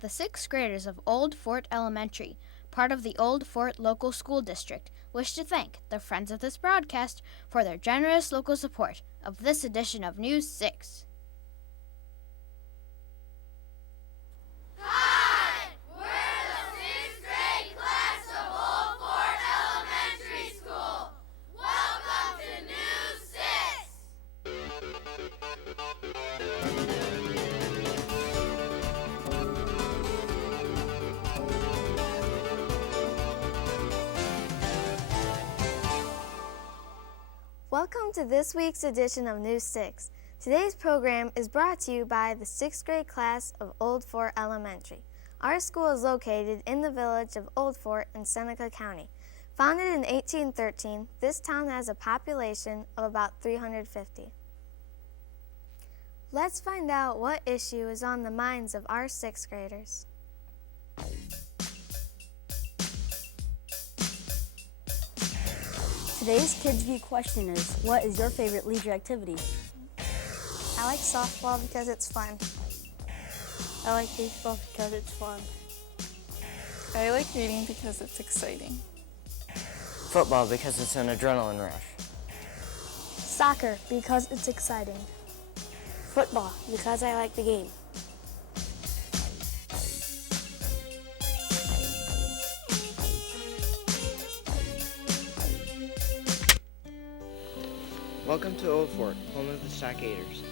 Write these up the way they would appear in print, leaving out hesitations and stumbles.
The sixth graders of Old Fort Elementary, part of the Old Fort Local School District, wish to thank the friends of this broadcast for their generous local support of this edition of News 6. Hi! We're the 6th grade class of Old Fort Elementary School. Welcome to News 6. Welcome to this week's edition of News 6. Today's program is brought to you by the 6th grade class of Old Fort Elementary. Our school is located in the village of Old Fort in Seneca County. Founded in 1813, this town has a population of about 350. Let's find out what issue is on the minds of our 6th graders. Today's Kids View question is, what is your favorite leisure activity? I like softball because it's fun. I like baseball because it's fun. I like reading because it's exciting. Football because it's an adrenaline rush. Soccer because it's exciting. Football because I like the game. Welcome to Old Fort, home of the Stockaders.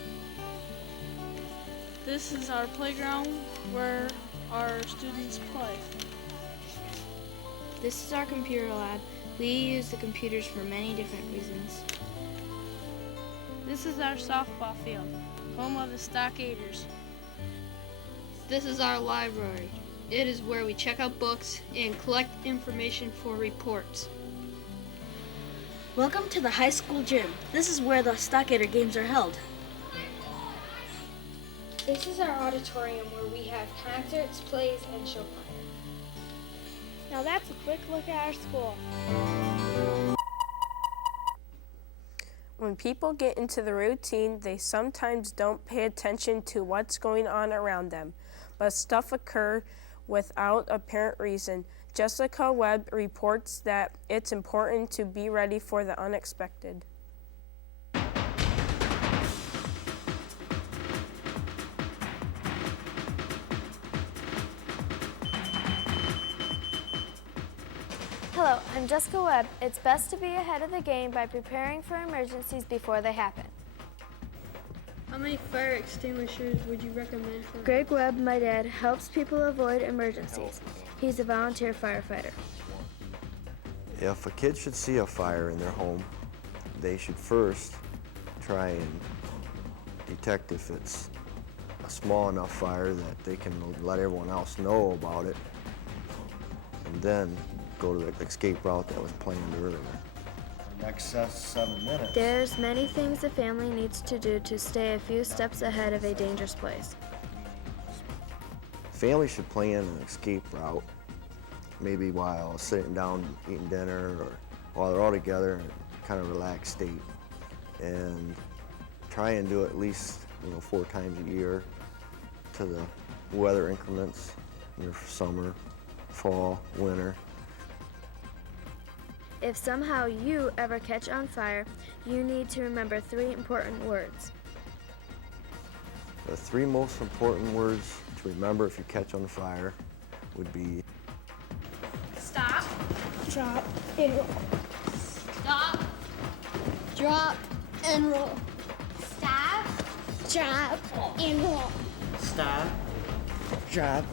This is our playground where our students play. This is our computer lab. We use the computers for many different reasons. This is our softball field, home of the Stockaders. This is our library. It is where we check out books and collect information for reports. Welcome to the high school gym. This is where the Stockader games are held. This is our auditorium where we have concerts, plays, and show choir. Now that's a quick look at our school. When people get into the routine, they sometimes don't pay attention to what's going on around them, but stuff occurs without apparent reason. Jessica Webb reports that it's important to be ready for the unexpected. Hello, I'm Jessica Webb. It's best to be ahead of the game by preparing for emergencies before they happen. How many fire extinguishers would you recommend for? Greg Webb, my dad, helps people avoid emergencies. He's a volunteer firefighter. If a kid should see a fire in their home, they should first try and detect if it's a small enough fire that they can let everyone else know about it, and then go to the escape route that was planned earlier. Next 7 minutes. There's many things a family needs to do to stay a few steps ahead of a dangerous place. Family should plan an escape route, maybe while sitting down eating dinner or while they're all together in a kind of relaxed state, and try and do it at least 4 times a year to the weather increments, summer, fall, winter. If somehow you ever catch on fire, you need to remember 3 important words. The 3 most important words to remember if you catch on fire would be Stop. Drop and roll. Stop. Drop and roll. Stop. Drop and roll. Stop. Drop.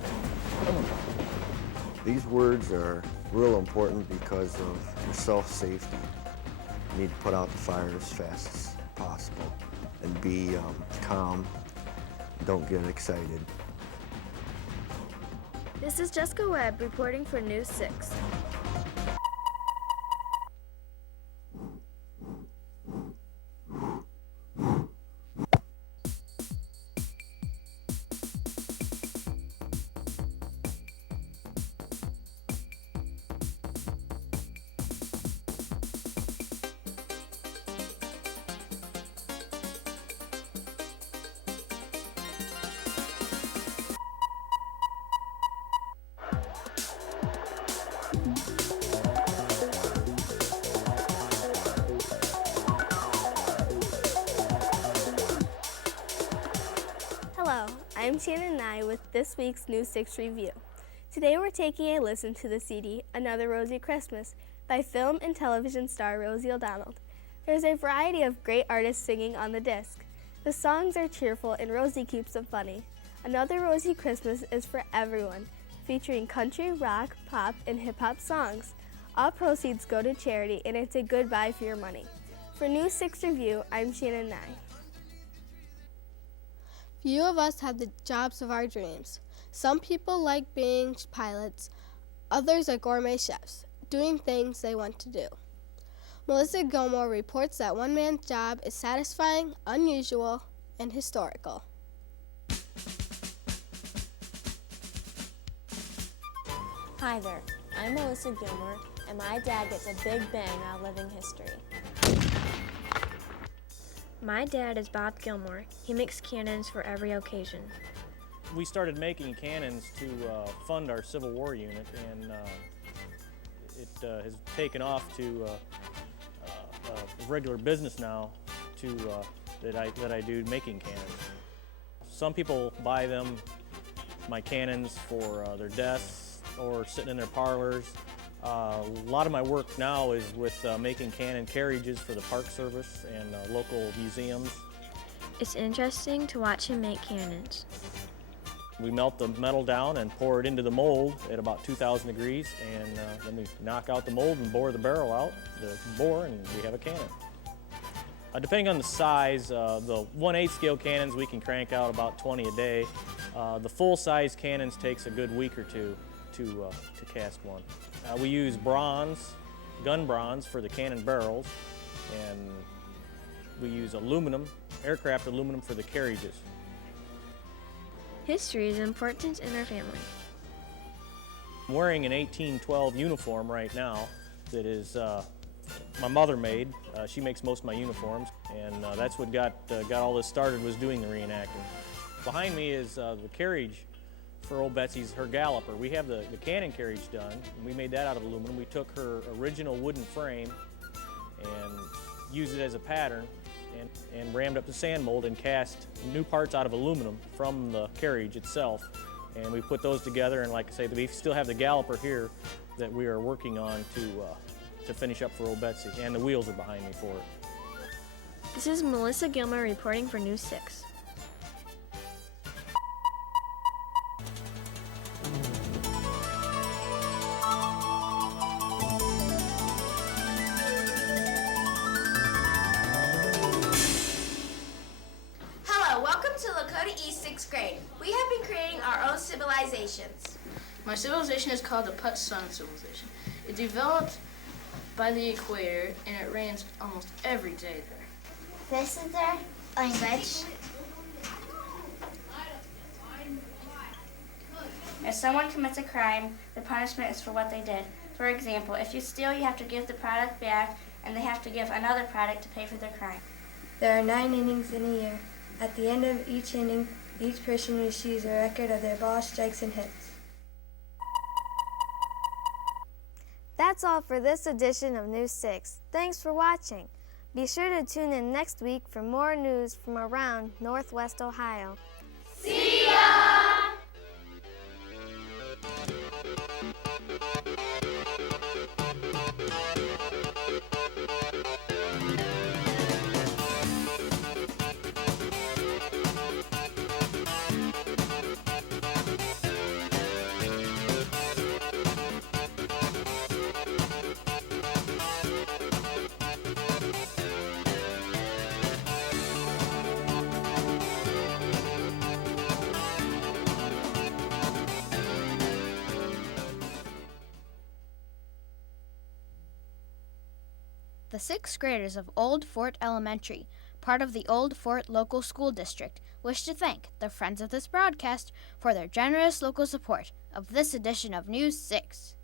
These words are real important because of your self-safety. You need to put out the fire as fast as possible and be calm. Don't get excited. This is Jessica Webb reporting for News 6. I'm Shannon Nye with this week's News 6 review. Today we're taking a listen to the CD, Another Rosie Christmas, by film and television star Rosie O'Donnell. There's a variety of great artists singing on the disc. The songs are cheerful and Rosie keeps them funny. Another Rosie Christmas is for everyone, featuring country, rock, pop, and hip-hop songs. All proceeds go to charity, and it's a good buy for your money. For News 6 Review, I'm Shannon Nye. Few of us have the jobs of our dreams. Some people like being pilots, others are gourmet chefs, doing things they want to do. Melissa Gilmore reports that one man's job is satisfying, unusual, and historical. Hi there, I'm Melissa Gilmore, and my dad gets a big bang out of living history. My dad is Bob Gilmore. He makes cannons for every occasion. We started making cannons to fund our Civil War unit, and it has taken off to a regular business now that I do making cannons. Some people buy them, my cannons, for their desks or sitting in their parlors. A lot of my work now is with making cannon carriages for the Park Service and local museums. It's interesting to watch him make cannons. We melt the metal down and pour it into the mold at about 2,000 degrees, and then we knock out the mold and bore the barrel out, the bore, and we have a cannon. Depending on the size, the 1/8 scale cannons we can crank out about 20 a day. The full-size cannons takes a good week or two to cast one. We use bronze, gun bronze, for the cannon barrels, and we use aluminum, aircraft aluminum, for the carriages. History is important in our family. I'm wearing an 1812 uniform right now that is my mother made. She makes most of my uniforms, and that's what got all this started, was doing the reenacting. Behind me is the carriage for Old Betsy's, her galloper. We have the cannon carriage done, and we made that out of aluminum. We took her original wooden frame and used it as a pattern and rammed up the sand mold and cast new parts out of aluminum from the carriage itself. And we put those together, and like I say, we still have the galloper here that we are working on to finish up for Old Betsy, and the wheels are behind me for it. This is Melissa Gilmore reporting for News 6. Sixth grade. We have been creating our own civilizations. My civilization is called the Put Sun civilization. It developed by the equator, and it rains almost every day there. This is their language. If someone commits a crime, the punishment is for what they did. For example, if you steal, you have to give the product back, and they have to give another product to pay for their crime. There are 9 innings in a year. At the end of each inning, each person receives a record of their balls, strikes, and hits. That's all for this edition of News 6. Thanks for watching. Be sure to tune in next week for more news from around Northwest Ohio. See ya! The 6th graders of Old Fort Elementary, part of the Old Fort Local School District, wish to thank the friends of this broadcast for their generous local support of this edition of News 6.